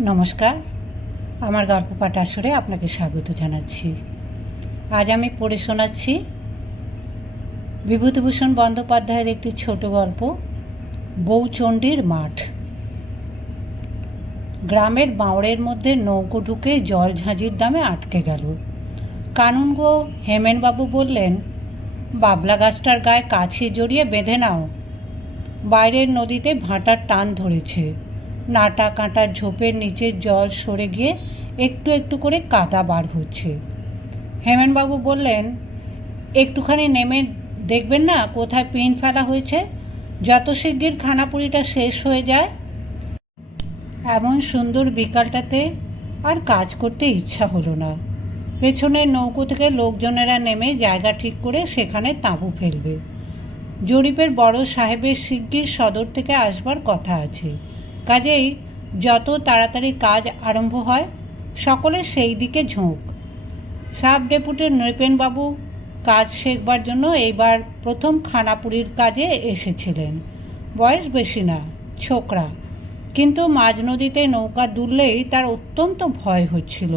নমস্কার, আমার গল্প পাঠ আসরে আপনাকে স্বাগত জানাচ্ছি। আজ আমি পড়ে শোনাচ্ছি বিভূতিভূষণ বন্দ্যোপাধ্যায়ের একটি ছোট গল্প, বউচণ্ডীর মাঠ। গ্রামের বাঁওড়ের মধ্যে নৌকো ঢুকে জল ঝাঁঝির দামে আটকে গেল। কানুনগো হেমেনবাবু বললেন, বাবলা গাছটার গায়ে কাছি জড়িয়ে বেঁধে নাও। বাইরের নদীতে ভাটার টান ধরেছে। নাটা কাঁটার ঝোপের নিচের জল সরে গিয়ে একটু একটু করে কাদা বার হচ্ছে। হেমেনবাবু বললেন, একটুখানি নেমে দেখবেন না কোথায় পিন ফেলা হয়েছে? যত শিগগির খানাপুরিটা শেষ হয়ে যায়। এমন সুন্দর বিকালটাতে আর কাজ করতে ইচ্ছা হলো না। পেছনের নৌকো থেকে লোকজনেরা নেমে জায়গা ঠিক করে সেখানে তাঁবু ফেলবে। জরিপের বড় সাহেবের শিগগির সদর থেকে আসবার কথা আছে, কাজেই যত তাড়াতাড়ি কাজ আরম্ভ হয় সকলে সেই দিকে ঝোঁক। সাব ডেপুটি নৃপেনবাবু কাজ শেখবার জন্য এইবার প্রথম খানাপুরির কাজে এসেছিলেন। বয়স বেশি না, ছোকরা, কিন্তু মাঝ নদীতে নৌকা দুললেই তার অত্যন্ত ভয় হচ্ছিল।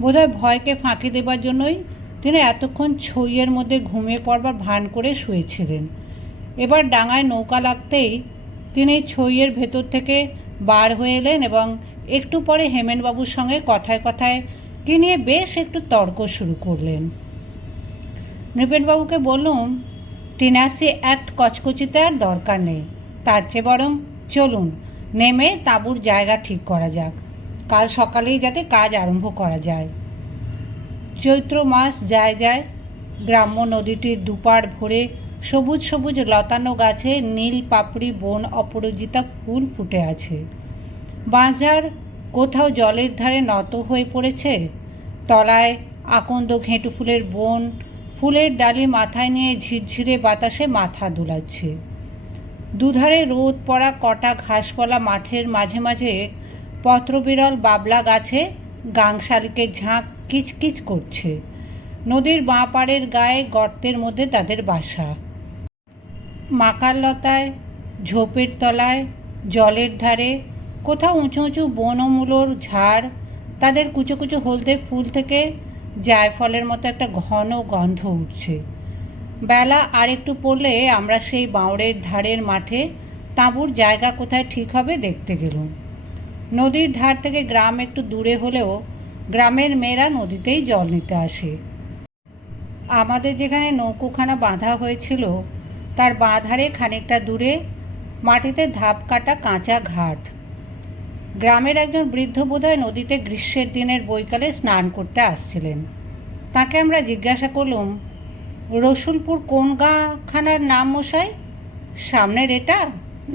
বোধহয় ভয়কে ফাঁকি দেবার জন্যই তিনি এতক্ষণ ছইয়ের মধ্যে ঘুমিয়ে পড়বার ভান করে শুয়েছিলেন। এবার ডাঙায় নৌকা লাগতেই তিনি ছইয়ের ভেতর থেকে বার হয়ে এলেন এবং একটু পরে হেমেনবাবুর সঙ্গে কথায় কথায় কি নিয়ে বেশ একটু তর্ক শুরু করলেন। নৃপেনবাবুকে বললুম, টিনাসি অ্যাক্ট কচকচিতে আর দরকার নেই, তার চেয়ে বরং চলুন নেমে তাঁবুর জায়গা ঠিক করা যাক, কাল সকালেই যাতে কাজ আরম্ভ করা যায়। চৈত্র মাস যায় যায়, গ্রাম্য নদীটির দুপার ভরে সবুজ সবুজ লতানো গাছে নীল পাপড়ি বন অপরাজিতা ফুল ফুটে আছে। বাঁশঝাড় কোথাও জলের ধারে নত হয়ে পড়েছে, তলায় আকন্দ ঘেঁটু ফুলের বন ফুলের ডালি মাথায় নিয়ে ঝিরঝিরে বাতাসে মাথা দোলাচ্ছে। দুধারে রোদ পড়া কটা ঘাসপালা মাঠের মাঝে মাঝে পত্রবিরল বাবলা গাছে গাংশালিকের ঝাঁক কিচকিচ করছে। নদীর বাঁ পাড়ের গায়ে গর্তের মধ্যে তাদের বাসা। মাকার লতায়, ঝোপের তলায়, জলের ধারে কোথাও উঁচু উঁচু বনমূলোর ঝাড়, তাদের কুচো কুচো হলদে ফুল থেকে জায়ফলের মতো একটা ঘন গন্ধ উঠছে। বেলা আর একটু পড়লে আমরা সেই বাঁওড়ের ধারের মাঠে তাঁবুর জায়গা কোথায় ঠিক হবে দেখতে গেলুম। নদীর ধার থেকে গ্রাম একটু দূরে হলেও গ্রামের মেয়েরা নদীতেই জল নিতে আসে। আমাদের যেখানে নৌকোখানা বাঁধা হয়েছিল তার বাঁ ধারে খানিকটা দূরে মাটিতে ধাপ কাটা কাঁচা ঘাট। গ্রামের একজন বৃদ্ধ বোধহয় নদীতে গ্রীষ্মের দিনের বৈকালে স্নান করতে আসছিলেন। তাকে আমরা জিজ্ঞাসা করলুম, রসুলপুর কোন গাঁখানার নাম মশাই? সামনের এটা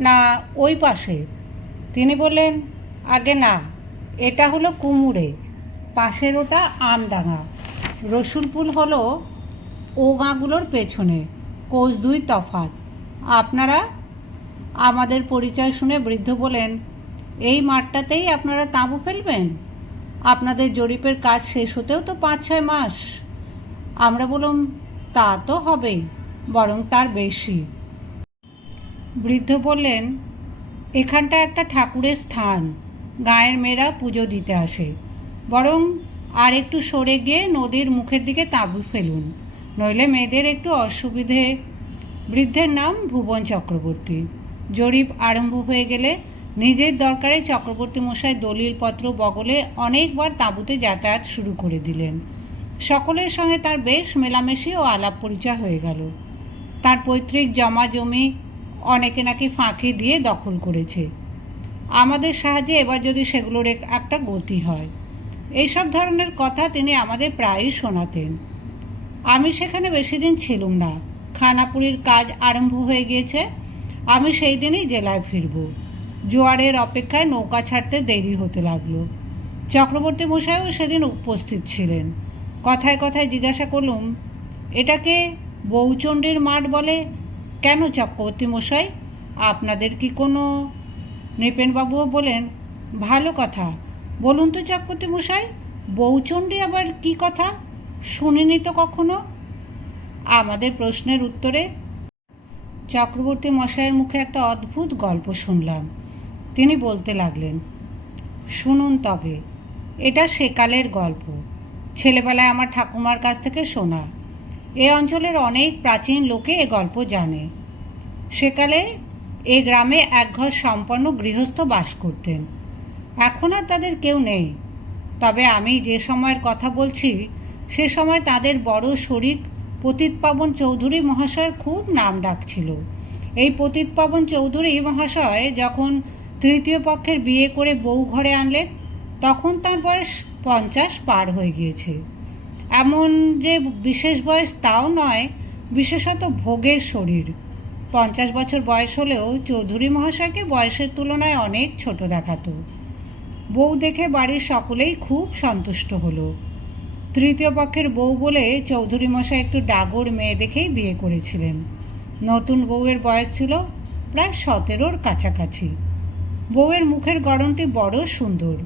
না ওই পাশে? তিনি বললেন, আগে না, এটা হলো কুমুরে, পাশের ওটা আমডাঙা। রসুলপুর হলো ও গাঁগুলোর পেছনে, কোষ দুই তফাৎ। আপনারা? আমাদের পরিচয় শুনে বৃদ্ধ বলেন, এই মাঠটাতেই আপনারা তাঁবু ফেলবেন? আপনাদের জরিপের কাজ শেষ হতেও তো 5-6 মাস। আমরা বললাম, তা তো হবেই, বরং তার বেশি। বৃদ্ধ বললেন, এখানটা একটা ঠাকুরের স্থান, গাঁয়ের মেয়েরা পুজো দিতে আসে, বরং আর একটু সরে গিয়ে নদীর মুখের দিকে তাঁবু ফেলুন, নইলে মেয়েদের একটু অসুবিধে। বৃদ্ধের নাম ভুবন চক্রবর্তী। জরিপ আরম্ভ হয়ে গেলে নিজের দরকারে চক্রবর্তী মশাই দলিলপত্র বগলে অনেকবার তাঁবুতে যাতায়াত শুরু করে দিলেন। সকলের সঙ্গে তার বেশ মেলামেশি ও আলাপ পরিচয় হয়ে গেল। তার পৈতৃক জমা জমি অনেকে নাকি ফাঁকি দিয়ে দখল করেছে। আমাদের সাহায্যে এবার যদি সেগুলোর একটা গতি হয়, এইসব ধরনের কথা তিনি আমাদের প্রায়ই শোনাতেন। আমি সেখানে বেশি দিন ছিলুম না। খানাপুরির কাজ আরম্ভ হয়ে গিয়েছে, আমি সেই দিনই জেলায় ফিরব। জোয়ারের অপেক্ষায় নৌকা ছাড়তে দেরি হতে লাগলো। চক্রবর্তী মশাইও সেদিন উপস্থিত ছিলেন। কথায় কথায় জিজ্ঞাসা করলুম, এটাকে বউচণ্ডীর মাঠ বলে কেন চক্রবর্তী মশাই? আপনাদের কি কোনো? নৃপেনবাবুও বলেন, ভালো কথা, বলুন তো চক্রবর্তী মশাই, বউচণ্ডী আবার কি কথা? শুনিনি তো কখনো। আমাদের প্রশ্নের উত্তরে চক্রবর্তী মশাইয়ের মুখে একটা অদ্ভুত গল্প শুনলাম। তিনি বলতে লাগলেন, শুনুন তবে, এটা সেকালের গল্প, ছেলেবেলায় আমার ঠাকুমার কাছ থেকে শোনা। এ অঞ্চলের অনেক প্রাচীন লোকে এ গল্প জানে। সেকালে এ গ্রামে একঘর সম্পন্ন গৃহস্থ বাস করতেন। এখন আর তাদের কেউ নেই। তবে আমি যে সময়ের কথা বলছি সে সময় তাদের বড় শরিক পতিতপাবন চৌধুরী মহাশয়ের খুব নাম ডাক ছিল। এই পতিতপাবন চৌধুরী মহাশয় যখন তৃতীয় পক্ষের বিয়ে করে বউ ঘরে আনলেন তখন তার বয়স 50 পার হয়ে গিয়েছে। এমন যে বিশেষ বয়স তাও নয়, বিশেষত ভোগের শরীর। 50 বছর বয়স হলেও চৌধুরী মহাশয়কে বয়সের তুলনায় অনেক ছোট দেখাতো। বউ দেখে বাড়ির সকলেই খুব সন্তুষ্ট হলো। তৃতীয় পক্ষের বউ বলে চৌধুরী মশাই একটু ডাগর মেয়ে দেখেই বিয়ে করেছিলেন। নতুন বউয়ের বয়স ছিল প্রায় 17-র কাছাকাছি। বউয়ের মুখের গড়নটি বড় সুন্দর,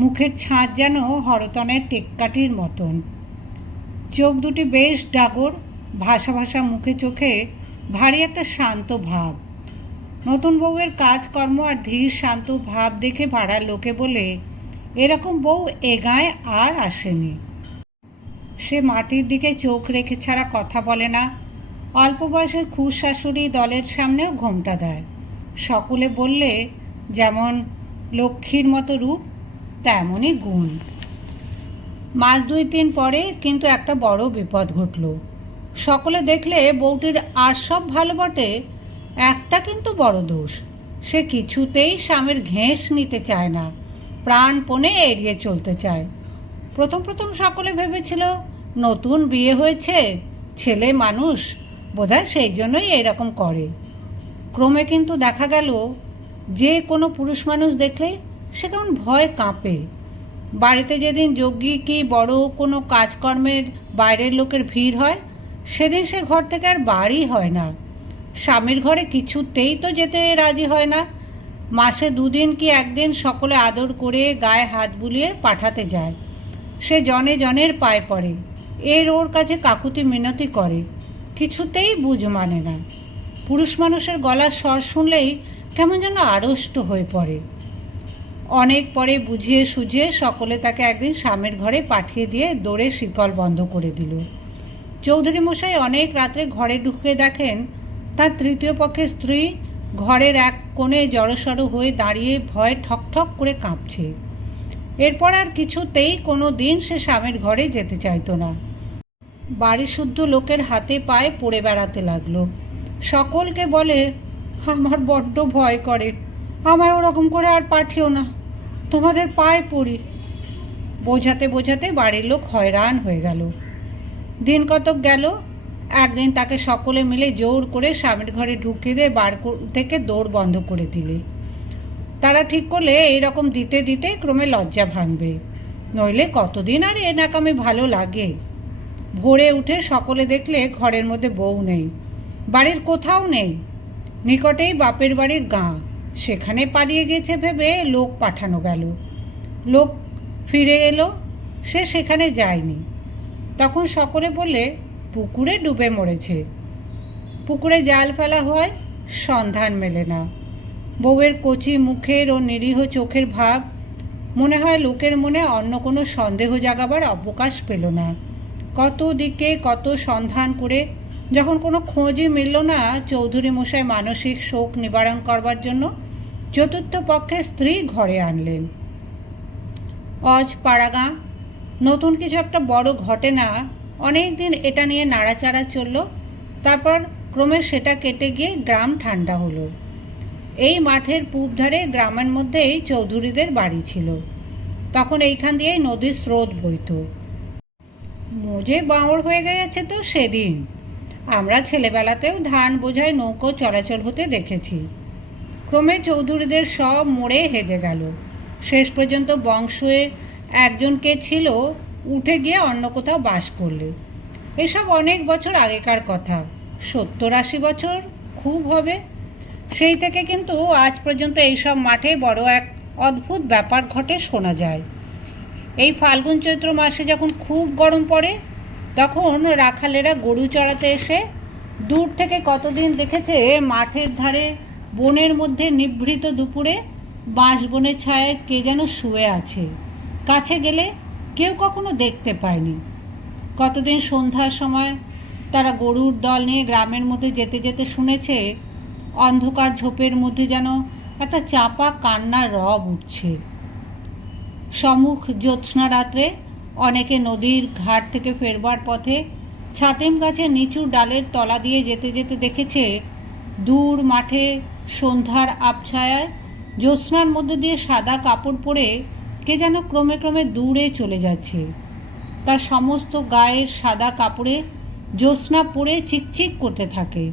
মুখের ছাঁচ যেন হরতনের টেক্কাটির মতন। চোখ দুটি বেশ ডাগর, ভাসা ভাসা মুখে চোখে ভারী একটা শান্ত ভাব। নতুন বউয়ের কাজকর্ম আর ধীর শান্ত ভাব দেখে পাড়ার লোকে বলে, এরকম বউ এ গায়ে আর আসেনি। সে মাটির দিকে চোখ রেখে ছাড়া কথা বলে না। অল্প বয়সের খুশ শাশুড়ি দলের সামনেও ঘোমটা দেয়। সকলে বললে যেমন লক্ষ্মীর মতো রূপ তেমনই গুণ। মাস 2-3 পরে কিন্তু একটা বড় বিপদ ঘটল। সকলে দেখলে বউটির আর সব ভালো বটে, একটা কিন্তু বড় দোষ, সে কিছুতেই স্বামীর ঘেঁস নিতে চায় না, প্রাণপণে এড়িয়ে চলতে চায়। প্রথম প্রথম সকলে ভেবেছিল নতুন বিয়ে হয়েছে, ছেলে মানুষ, বোধহয় সেই জন্যই এরকম করে। ক্রমে কিন্তু দেখা গেল যে কোনো পুরুষ মানুষ দেখলে সে কেমন ভয় কাঁপে। বাড়িতে যেদিন যজ্ঞী কি বড় কোনো কাজকর্মের বাইরের লোকের ভিড় হয় সেদিন সে ঘর থেকে আর বাড়ি হয় না। স্বামীর ঘরে কিছুতেই তো যেতে রাজি হয় না। মাসে 2 দিন কি 1 দিন সকলে আদর করে গায়ে হাত বুলিয়ে পাঠাতে যায়। সে জনে জনের পায়ে পড়ে, এর ওর কাছে কাকুতি মিনতি করে, কিছুতেই বুঝ মানে না। পুরুষ মানুষের গলার স্বর শুনলেই কেমন যেন আড়ষ্ট হয়ে পড়ে। অনেক পরে বুঝিয়ে সুঝিয়ে সকলে তাকে একদিন স্বামীর ঘরে পাঠিয়ে দিয়ে দৌড়ে শিকল বন্ধ করে দিল। চৌধুরী মশাই অনেক রাত্রে ঘরে ঢুকে দেখেন তার তৃতীয় পক্ষের স্ত্রী ঘরের এক কোণে জড়সড় হয়ে দাঁড়িয়ে ভয়ে ঠকঠক করে কাঁপছে। এরপর আর কিছুতেই কোনো দিন সে স্বামীর ঘরে যেতে চাইতো না। বাড়ি শুদ্ধ লোকের হাতে পায়ে পড়ে বেড়াতে লাগলো। সকলকে বলে, আমার বড্ড ভয় করে, আমায় ওরকম করে আর পাঠিও না, তোমাদের পায়ে পড়ি। বোঝাতে বোঝাতে বাড়ির লোক হয়রান হয়ে গেল। দিন কতক গেল, একদিন তাকে সকলে মিলে জোর করে স্বামীর ঘরে ঢুকিয়ে দিয়ে বার থেকে দৌড় বন্ধ করে দিলে। তারা ঠিক করলে এইরকম দিতে দিতে ক্রমে লজ্জা ভাঙবে, নইলে কতদিন আর এ নাকামি ভালো লাগে। ভোরে উঠে সকলে দেখলে ঘরের মধ্যে বউ নেই, বাড়ির কোথাও নেই। নিকটেই বাপের বাড়ির গাঁ, সেখানে পালিয়ে গেছে ভেবে লোক পাঠানো গেল। লোক ফিরে এলো, সে সেখানে যায়নি। তখন সকলে বললে পুকুরে ডুবে মরেছে। পুকুরে জাল ফেলা হয়, সন্ধান মেলে না। বউয়ের কচি মুখের ও নিরীহ চোখের ভাব মনে হয় লোকের মনে অন্য কোনো সন্দেহ জাগাবার অবকাশ পেল না। কত দিকে কত সন্ধান করে যখন কোনো খোঁজই মিলল না, চৌধুরী মশাই মানসিক শোক নিবারণ করবার জন্য চতুর্থ পক্ষের স্ত্রী ঘরে আনলেন। অজ পাড়াগাঁ, নতুন কিছু একটা বড় ঘটে না, অনেক দিন এটা নিয়ে নাড়াচাড়া চলল। তারপর ক্রমে সেটা কেটে গিয়ে গ্রাম ঠান্ডা হলো। এই মাঠের পূব ধারে গ্রামের মধ্যেই চৌধুরীদের বাড়ি ছিল। তখন এইখান দিয়েই নদীর স্রোত বইত। মোজে বাঁওড় হয়ে গেছে তো সেদিন। আমরা ছেলেবেলাতেও ধান বোঝাই নৌকো চলাচল হতে দেখেছি। ক্রমে চৌধুরীদের সব মোড়ে হেজে গেল। শেষ পর্যন্ত বংশের একজনকে ছিল উঠে গিয়ে অন্য কোথাও বাস করলে। এসব অনেক বছর আগেকার কথা, 70-80 বছর খুব হবে। সেই থেকে কিন্তু আজ পর্যন্ত এইসব মাঠে বড় এক অদ্ভুত ব্যাপার ঘটে শোনা যায়। এই ফাল্গুন চৈত্র মাসে যখন খুব গরম পড়ে তখন রাখালেরা গরু চড়াতে এসে দূর থেকে কতদিন দেখেছে মাঠের ধারে বনের মধ্যে নিভৃত দুপুরে বাঁশবনের ছায়ায় কে যেন শুয়ে আছে। কাছে গেলে কেউ কখনো দেখতে পায়নি। কতদিন সন্ধ্যার সময় তারা গরুর দল নিয়ে গ্রামের মধ্যে যেতে যেতে শুনেছে অন্ধকার ঝোপের মধ্যে যেন একটা চাপা কান্নার রব উঠছে। সম্মুখ জ্যোৎস্না রাত্রে অনেকে নদীর ঘাট থেকে ফেরবার পথে ছাতিম গাছের নিচু ডালের তলা দিয়ে যেতে যেতে দেখেছে দূর মাঠে সন্ধ্যার আবছায়ায় জ্যোৎস্নার মধ্য দিয়ে সাদা কাপড় পরে কে যেন ক্রমে ক্রমে দূরে চলে যাচ্ছে। তার সমস্ত গায়ের সাদা কাপড়ে জ্যোৎস্না পড়ে চিকচিক করতে থাকে।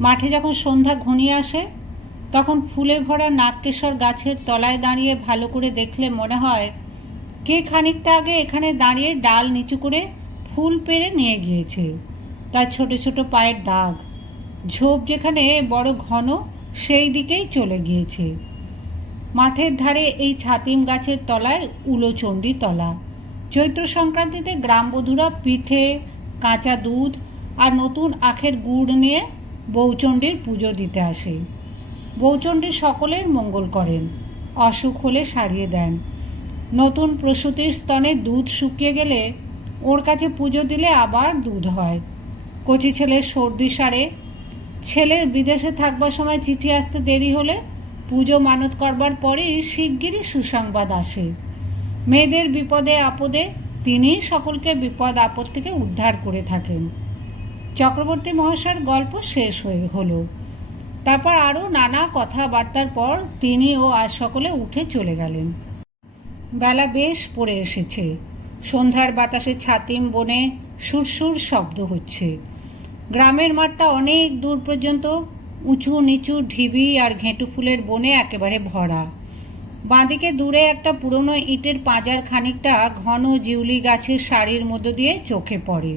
মাঠে যখন সন্ধ্যা ঘনিয়ে আসে তখন ফুলে ভরা নাগকেশর গাছের তলায় দাঁড়িয়ে ভালো করে দেখলে মনে হয় কে খানিকটা আগে এখানে দাঁড়িয়ে ডাল নিচু করে ফুল পেড়ে নিয়ে গিয়েছে। তার ছোট ছোট পায়ের দাগ, ঝোপ যেখানে বড় ঘন সেই দিকেই চলে গিয়েছে। মাঠের ধারে এই ছাতিম গাছের তলায় উলোচণ্ডী তলা। চৈত্র সংক্রান্তিতে গ্রামবধূরা পিঠে, কাঁচা দুধ আর নতুন আখের গুড় নিয়ে বৌচণ্ডীর পুজো দিতে আসে। বৌচণ্ডী সকলের মঙ্গল করেন, অসুখ হলে সারিয়ে দেন। নতুন প্রসূতির স্তনে দুধ শুকিয়ে গেলে ওর কাছে পুজো দিলে আবার দুধ হয়। কচি ছেলের সর্দি সারে, ছেলের বিদেশে থাকবার সময় চিঠি আসতে দেরি হলে পুজো মানত করবার পরেই শিগগিরই সুসংবাদ আসে। মেয়েদের বিপদে আপদে তিনিই সকলকে বিপদ আপদ থেকে উদ্ধার করে থাকেন। চক্রবর্তী মহাশয়ের গল্প শেষ হলো। তারপর আরও নানা কথাবার্তার পর তিনি ও আর সকলে উঠে চলে গেলেন। বেলা বেশ পড়ে এসেছে। সন্ধ্যার বাতাসে ছাতিম বনে সুরসুর শব্দ হচ্ছে। গ্রামের মাঠটা অনেক দূর পর্যন্ত উঁচু নিচু ঢিবি আর ঘেঁটু ফুলের বনে একেবারে ভরা। বাঁদিকে দূরে একটা পুরনো ইটের পাঁজার খানিকটা ঘন জিউলি গাছের সারির মধ্য দিয়ে চোখে পড়ে।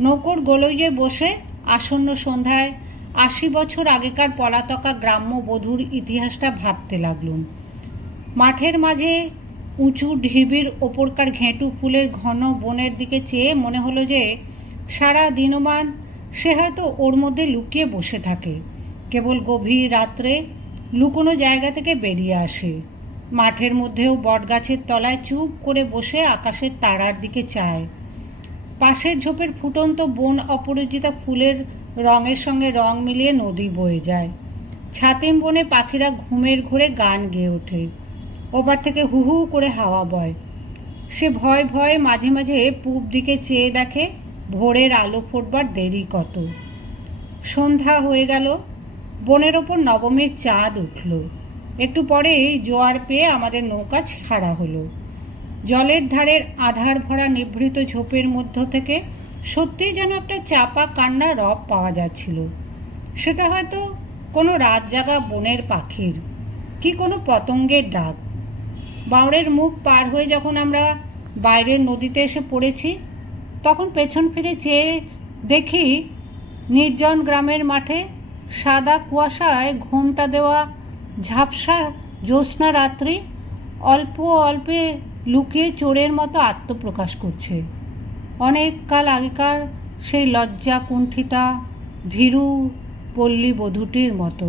নৌকোর গোলইয়ে বসে আসন্ন সন্ধ্যায় ৮০ বছর আগেকার পলাতকা গ্রাম্য বধূর ইতিহাসটা ভাবতে লাগলুম। মাঠের মাঝে উঁচু ঢিবির ওপরকার ঘেঁটু ফুলের ঘন বনের দিকে চেয়ে মনে হলো যে সারা দিনমান সে হয়তো ওর মধ্যে লুকিয়ে বসে থাকে, কেবল গভীর রাত্রে লুকোনো জায়গা থেকে বেরিয়ে আসে। মাঠের মধ্যেও বটগাছের তলায় চুপ করে বসে আকাশের তারার দিকে চায়। পাশের ঝোপের ফুটন্ত বন অপরিচিতা ফুলের রঙের সঙ্গে রং মিলিয়ে নদী বয়ে যায়। ছাতিম বনে পাখিরা ঘুমের ঘোরে গান গেয়ে ওঠে। ওপার থেকে হু হু করে হাওয়া বয়। সে ভয় ভয়ে মাঝে মাঝে পূব দিকে চেয়ে দেখে ভোরের আলো ফোটবার দেরি কত। সন্ধ্যা হয়ে গেল। বনের ওপর নবমীর চাঁদ উঠল। একটু পরেই জোয়ার পেয়ে আমাদের নৌকা ছাড়া হলো। জলের ধারের আধার ভরা নিভৃত ঝোপের মধ্য থেকে সত্যিই যেন একটা চাপা কান্নার রব পাওয়া যাচ্ছিল। সেটা হয়তো কোনো রাত জাগা বনের পাখির, কি কোনো পতঙ্গের ডাক। বাঁওড়ের মুখ পার হয়ে যখন আমরা বাইরের নদীতে এসে পড়েছি তখন পেছন ফিরে চেয়ে দেখি নির্জন গ্রামের মাঠে সাদা কুয়াশায় ঘোমটা দেওয়া ঝাপসা জ্যোৎস্না রাত্রি অল্প অল্পে লুকিয়ে চোরের মতো আত্মপ্রকাশ করছে। অনেক কাল আগেকার সেই লজ্জা কুণ্ঠিতা ভীরু পল্লী বধূটির মতো।